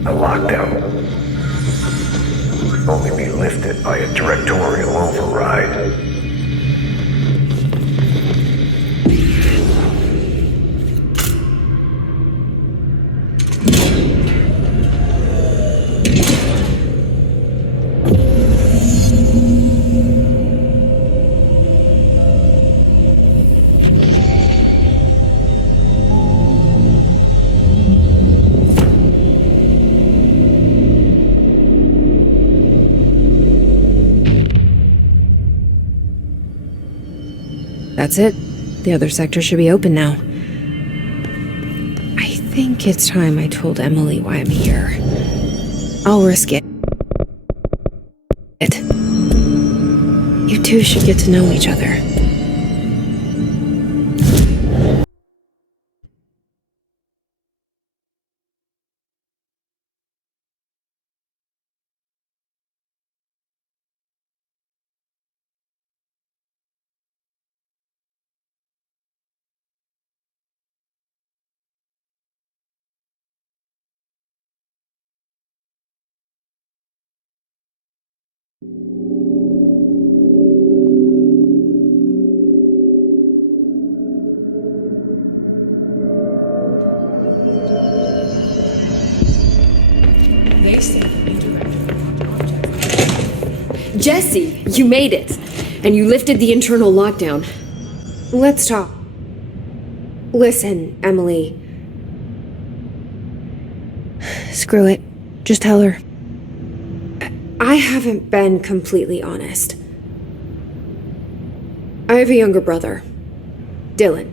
A lockdown could only be lifted by a directorial override. That's it. The other sector should be open now. I think it's time I told Emily why I'm here. I'll risk it. You two should get to know each other. Jesse, you made it! And you lifted the internal lockdown. Let's talk. Listen, Emily. Screw it. Just tell her. I haven't been completely honest. I have a younger brother, Dylan.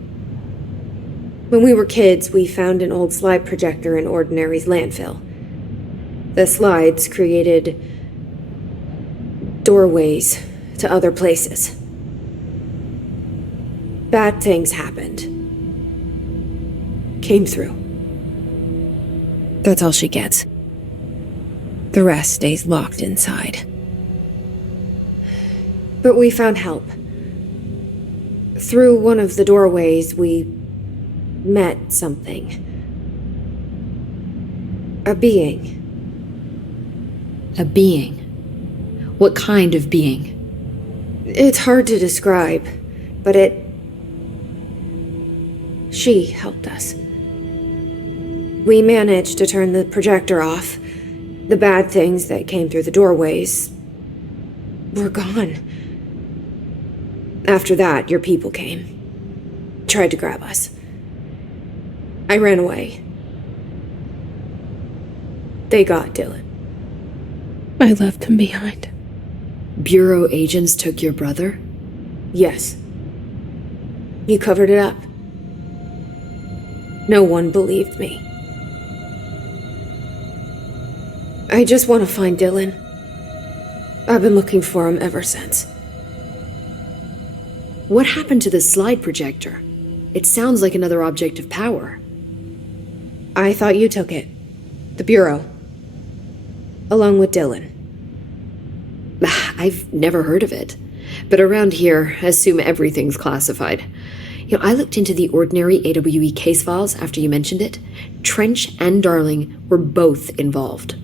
When we were kids, we found an old slide projector in Ordinary's landfill. The slides created doorways to other places. Bad things happened. Came through. That's all she gets. The rest stays locked inside. But we found help. Through one of the doorways, we met something. A being. A being? What kind of being? It's hard to describe, but she helped us. We managed to turn the projector off. The bad things that came through the doorways were gone. After that, your people came. Tried to grab us. I ran away. They got Dylan. I left him behind. Bureau agents took your brother? Yes. You covered it up. No one believed me. I just want to find Dylan. I've been looking for him ever since. What happened to the slide projector? It sounds like another object of power. I thought you took it. The Bureau. Along with Dylan. I've never heard of it. But around here, assume everything's classified. I looked into the Ordinary AWE case files after you mentioned it. Trench and Darling were both involved.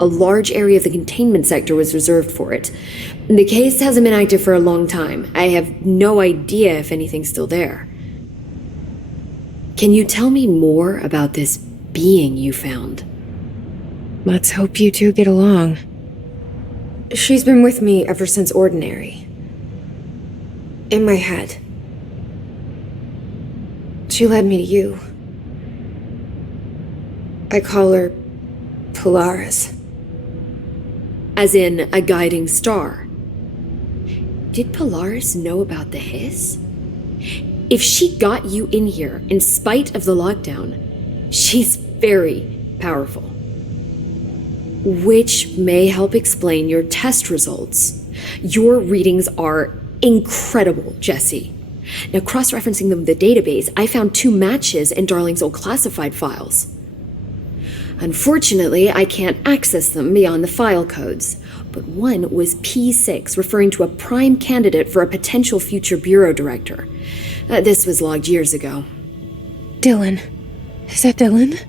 A large area of the containment sector was reserved for it. The case hasn't been active for a long time. I have no idea if anything's still there. Can you tell me more about this being you found? Let's hope you two get along. She's been with me ever since Ordinary. In my head. She led me to you. I call her Polaris. As in a guiding star. Did Polaris know about the hiss? If she got you in here in spite of the lockdown, she's very powerful. Which may help explain your test results. Your readings are incredible, Jesse. Now, cross-referencing them with the database, I found 2 matches in Darling's old classified files. Unfortunately, I can't access them beyond the file codes, but one was P6, referring to a prime candidate for a potential future bureau director. This was logged years ago. Dylan. Is that Dylan?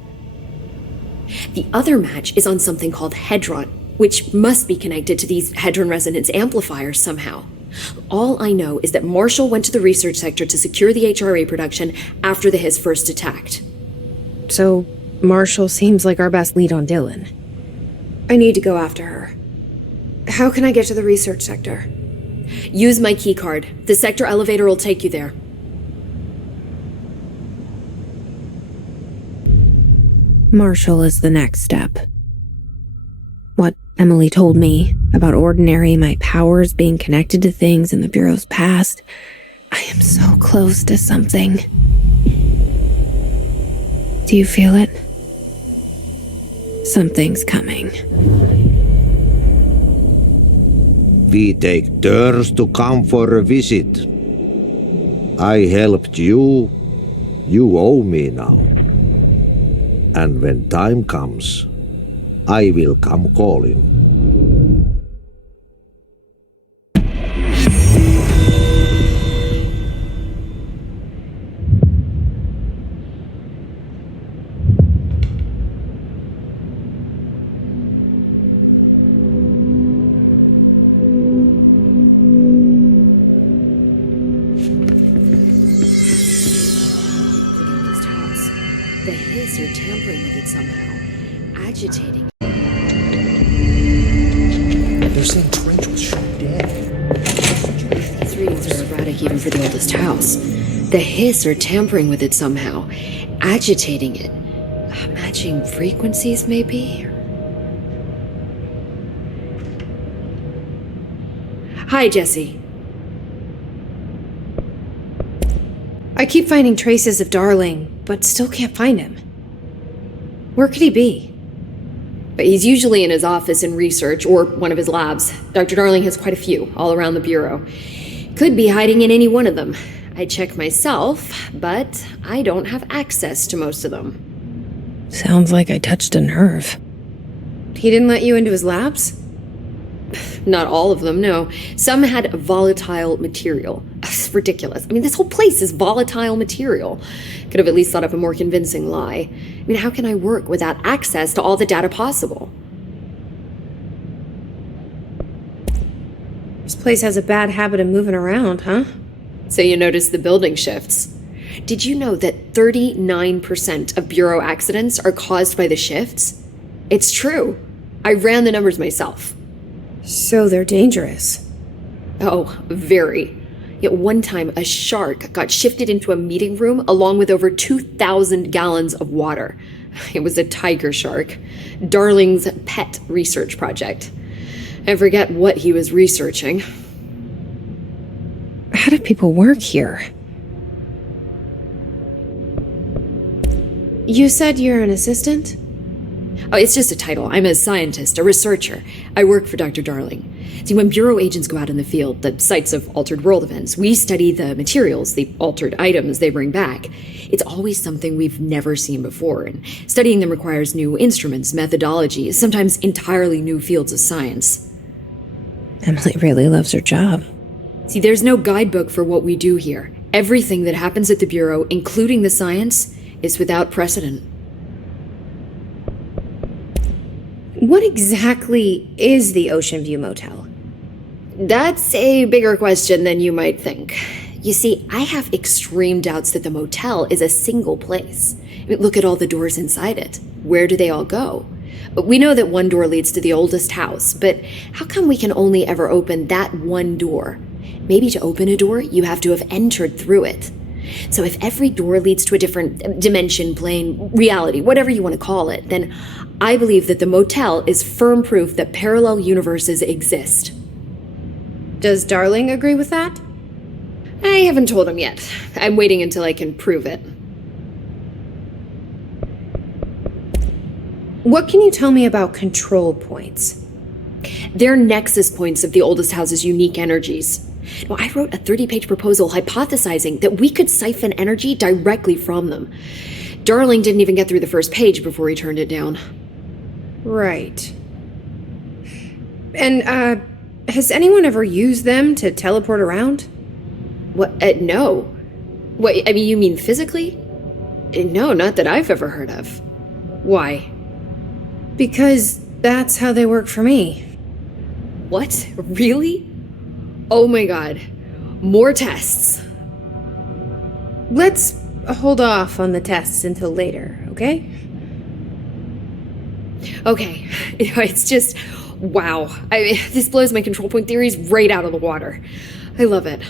The other match is on something called Hedron, which must be connected to these Hedron resonance amplifiers somehow. All I know is that Marshall went to the research sector to secure the HRA production after the Hiss first attacked. So, Marshall seems like our best lead on Dylan. I need to go after her. How can I get to the research sector? Use my keycard. The sector elevator will take you there. Marshall is the next step. What Emily told me about Ordinary, my powers being connected to things in the Bureau's past, I am so close to something. Do you feel it? Something's coming. We take turns to come for a visit. I helped you. You owe me now. And when time comes, I will come calling. The Hiss are tampering with it somehow, agitating. They're saying Trench was shot dead. These readings are erratic even for the oldest house. The Hiss are tampering with it somehow, agitating it. Matching frequencies, maybe? Hi, Jesse. I keep finding traces of Darling, but still can't find him. Where could he be? But he's usually in his office in research or one of his labs. Dr. Darling has quite a few all around the Bureau. Could be hiding in any one of them. I check myself, but I don't have access to most of them. Sounds like I touched a nerve. He didn't let you into his labs? Not all of them, no. Some had volatile material. It's ridiculous. I mean, this whole place is volatile material. Could have at least thought up a more convincing lie. I mean, how can I work without access to all the data possible? This place has a bad habit of moving around, huh? So you notice the building shifts. Did you know that 39% of Bureau accidents are caused by the shifts? It's true. I ran the numbers myself. So they're dangerous. Oh, very. Yet one time, a shark got shifted into a meeting room along with over 2,000 gallons of water. It was a tiger shark. Darling's pet research project. I forget what he was researching. How do people work here? You said you're an assistant? Oh, it's just a title. I'm a scientist, a researcher. I work for Dr. Darling. See, when Bureau agents go out in the field, the sites of altered world events, we study the materials, the altered items they bring back. It's always something we've never seen before, and studying them requires new instruments, methodologies, sometimes entirely new fields of science. Emily really loves her job. See, there's no guidebook for what we do here. Everything that happens at the Bureau, including the science, is without precedent. What exactly is the Ocean View Motel? That's a bigger question than you might think. You see, I have extreme doubts that the motel is a single place. I mean, look at all the doors inside it. Where do they all go? We know that one door leads to the oldest house, but how come we can only ever open that one door? Maybe to open a door, you have to have entered through it. So if every door leads to a different dimension, plane, reality, whatever you want to call it, then I believe that the motel is firm proof that parallel universes exist. Does Darling agree with that? I haven't told him yet. I'm waiting until I can prove it. What can you tell me about control points? They're nexus points of the oldest house's unique energies. Now, I wrote a 30-page proposal hypothesizing that we could siphon energy directly from them. Darling didn't even get through the first page before he turned it down. Right. And, has anyone ever used them to teleport around? What? No. What, I mean, you mean physically? No, not that I've ever heard of. Why? Because that's how they work for me. What? Really? Oh my god. More tests. Let's hold off on the tests until later, okay? Okay. It's just, wow. This blows my control point theories right out of the water. I love it.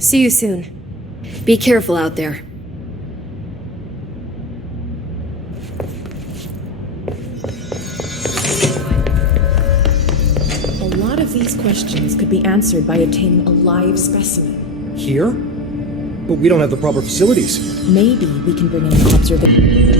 See you soon. Be careful out there. A lot of these questions could be answered by obtaining a live specimen. Here? But we don't have the proper facilities. Maybe we can bring in an observation.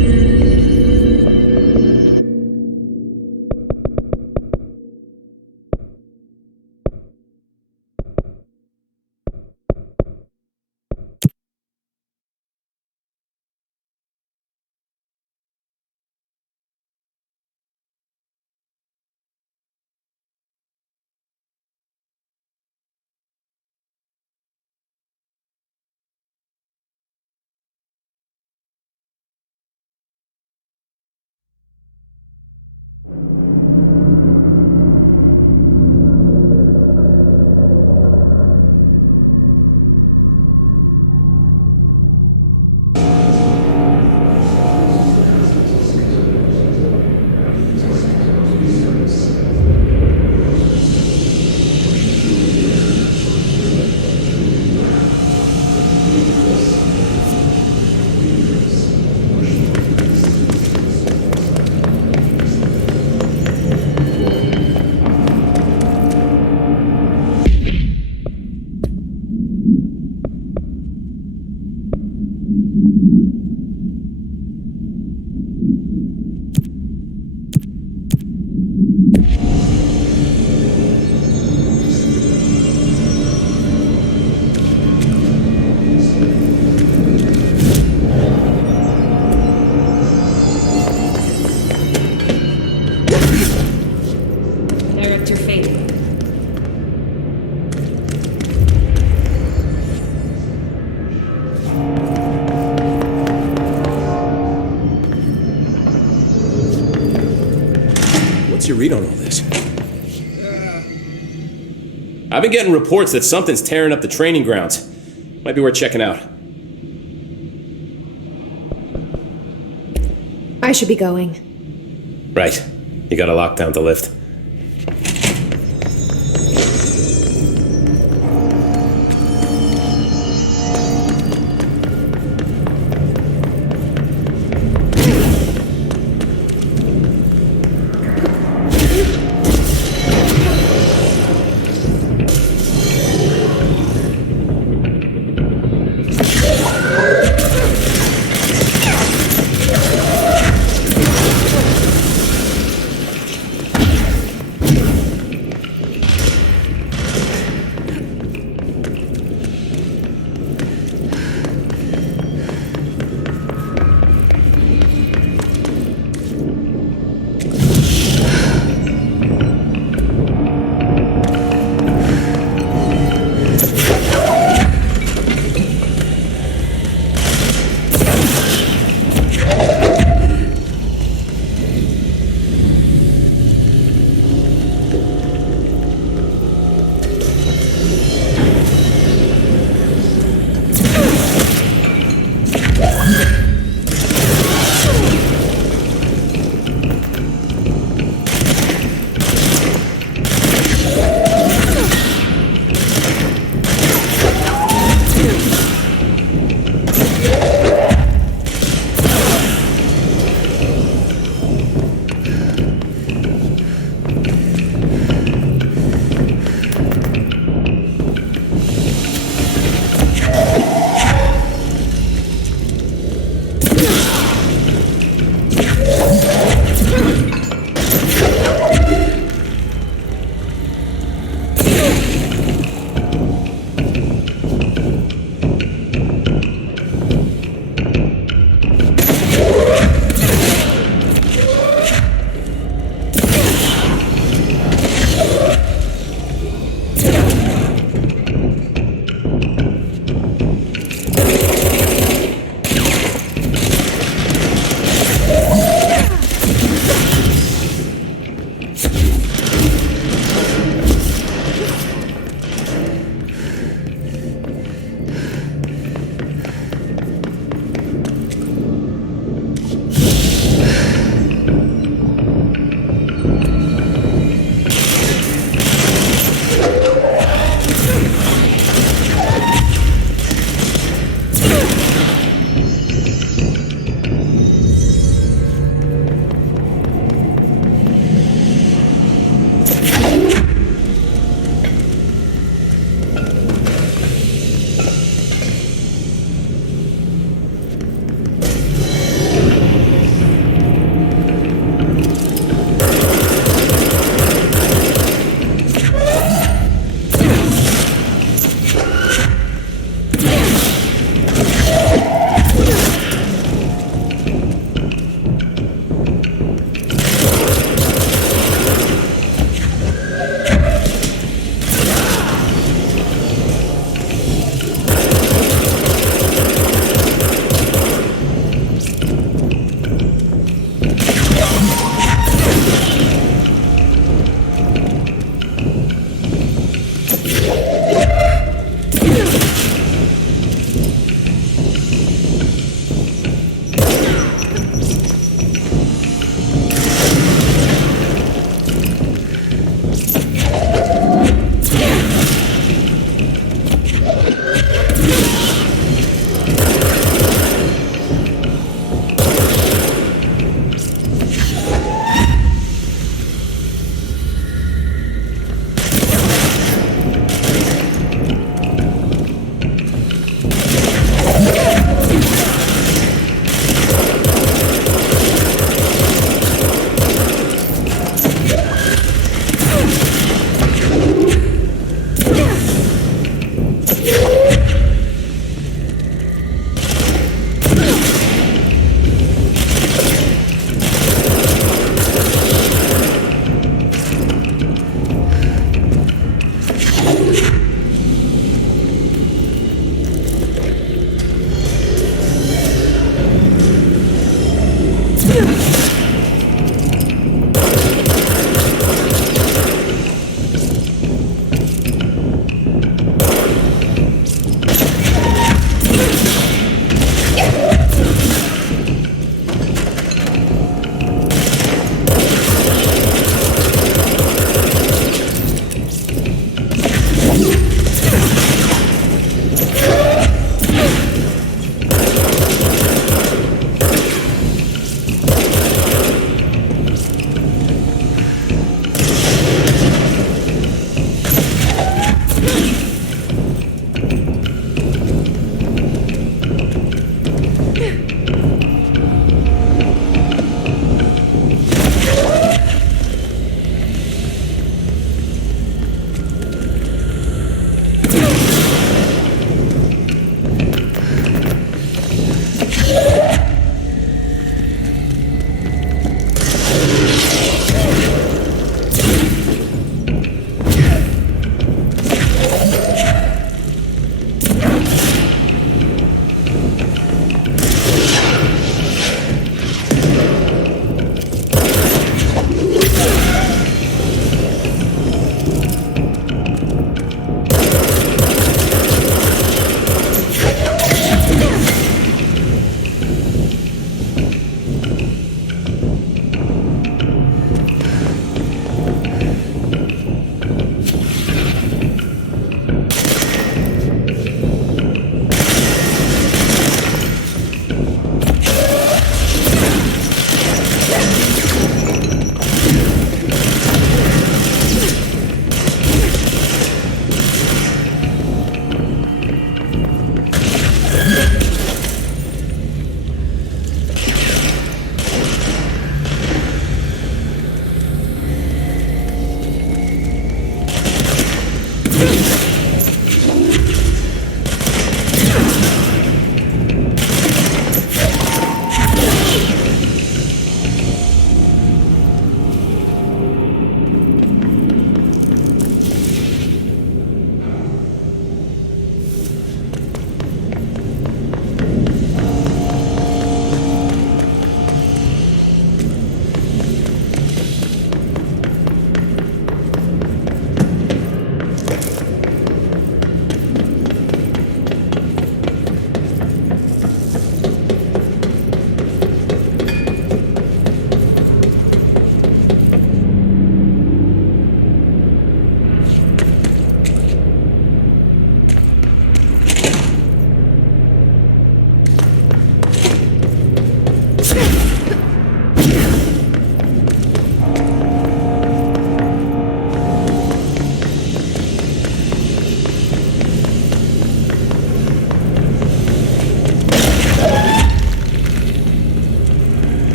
Director Faden. What's your read on all this? I've been getting reports that something's tearing up the training grounds. Might be worth checking out. I should be going. Right. You gotta lock down the lift.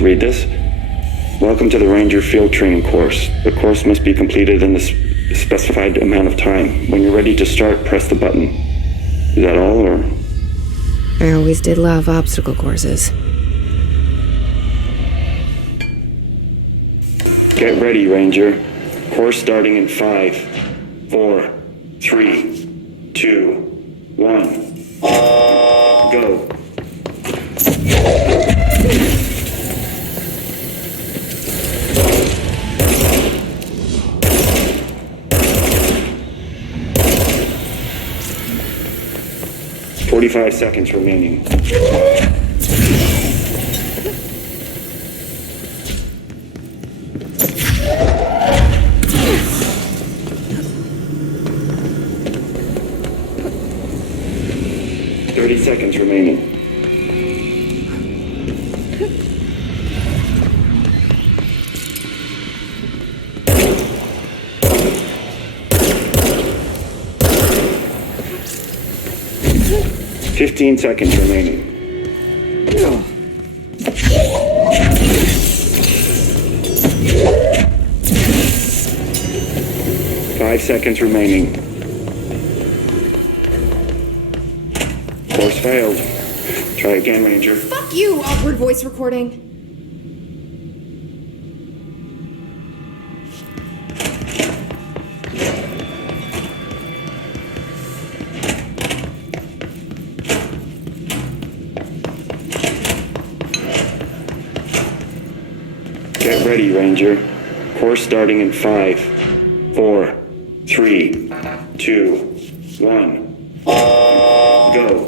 read this. Welcome to the Ranger Field Training course. The course must be completed in the specified amount of time. When you're ready to start, press the button. Is that all, or? I always did love obstacle courses. Get ready, Ranger. Course starting in 5, 4, 3, 2, 1. Go. "45 seconds remaining." Seconds remaining. "15 seconds remaining. 5 seconds remaining. Course failed. Try again, Ranger. Fuck you, awkward voice recording. Get ready, Ranger. Course starting in 5, 4, 3, 2, 1. Go.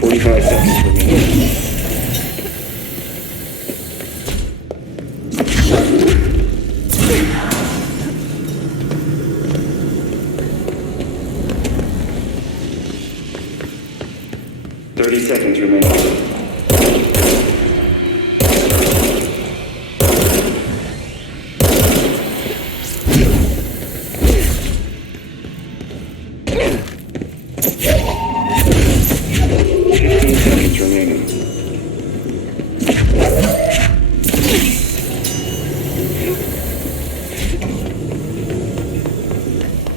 "45 seconds remaining." Seconds remaining. 15 seconds remaining.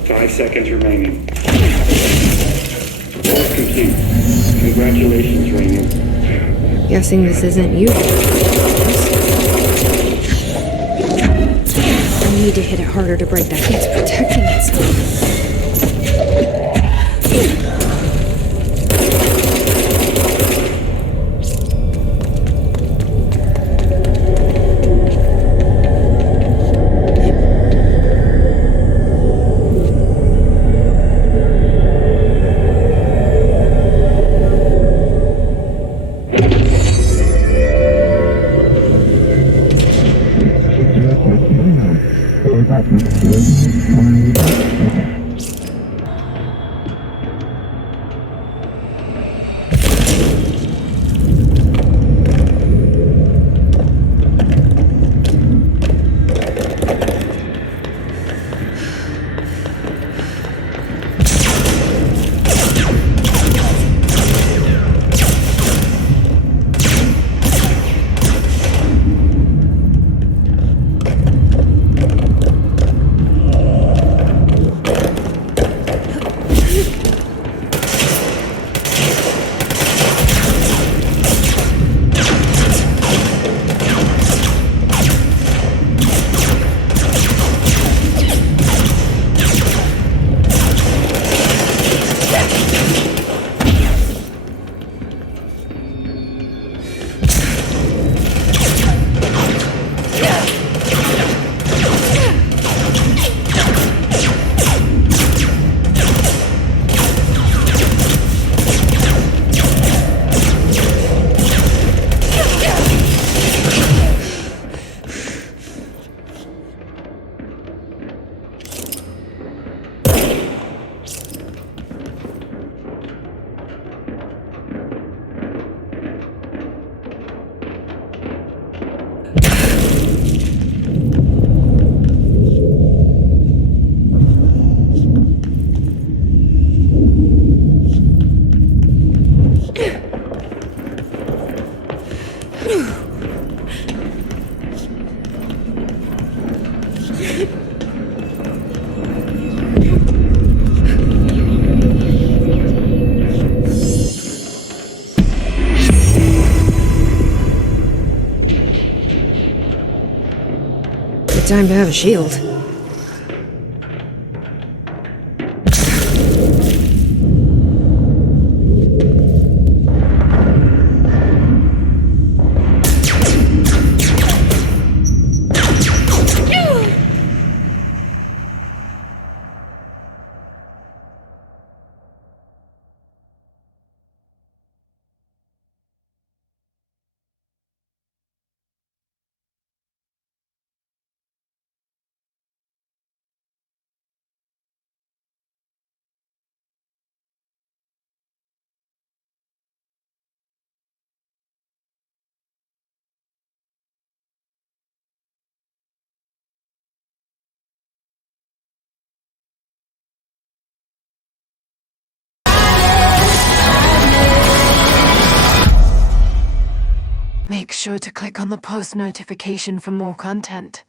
5 seconds remaining. Course complete. Congratulations, Ranger. Guessing this isn't you. I need to hit it harder to break that. It's protecting itself. Good time to have a shield. Make sure to click on the post notification for more content.